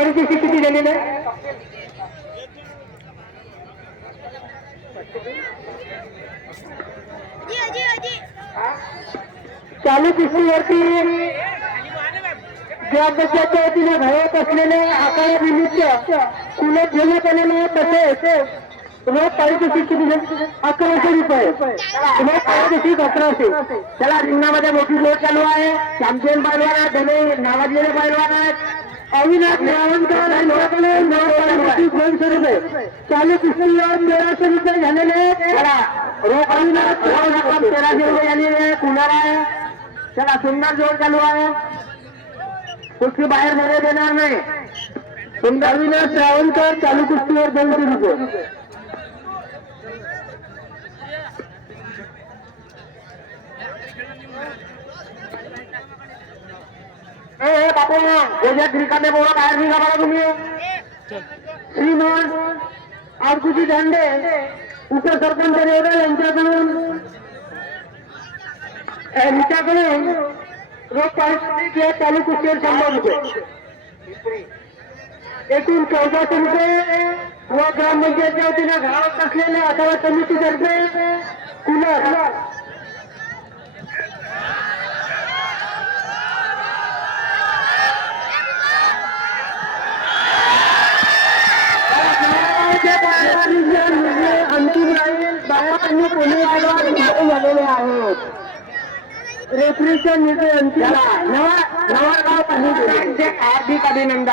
पारितोषिक किती झालेलं आहे? चालू कुस्तीवरती ग्रामपंचायतच्या वतीने भरवत असलेल्या आकारा निमित्त कुलत घेण्यात आलेलं आहे. तसेच रोज पारितोषिक किती झाले? 1100 रुपये. रोज पारितोषिक 1100. त्याला रिंगणामध्ये मोठी लोट चालू आहे. चॅम्पियन पैलवान आहेत, दोन्ही नावाजलेले पैलवान आहेत. अविनाश रावणकर यांच्याकडे 200 रुपये. चालू कुस्तीवर 1300 रुपये झालेले आहेत. रोज अविनाश रक्कम 1300 रुपये झालेली आहे. कुणाला आहे त्याला सुंदर जोड चालू आहे. कुस्ती बाहेर मध्ये देणार नाही. सुंदर अविनाश रावणकर चालू कुस्तीवर 200 रुपये. बापू गोजात रिकामे बोला बाहेर निघा बघा तुम्ही. श्रीमान आरकुची दांडे उपसरपंच रेवडा यांच्याकडून रोज पारितोषिक या चालू कुस्तीवर 100 रुपये. एकूण 1400 रुपये व ग्रामपंचायतच्या वतीने गावात असलेल्या अथवा समितीतर्फे कूलर अंतिम राहील बाळांनी पोलीस झालेले आहेत. रेफरीचा निर्णय अंतिम. नवा गाव हार्दिक अभिनंदन.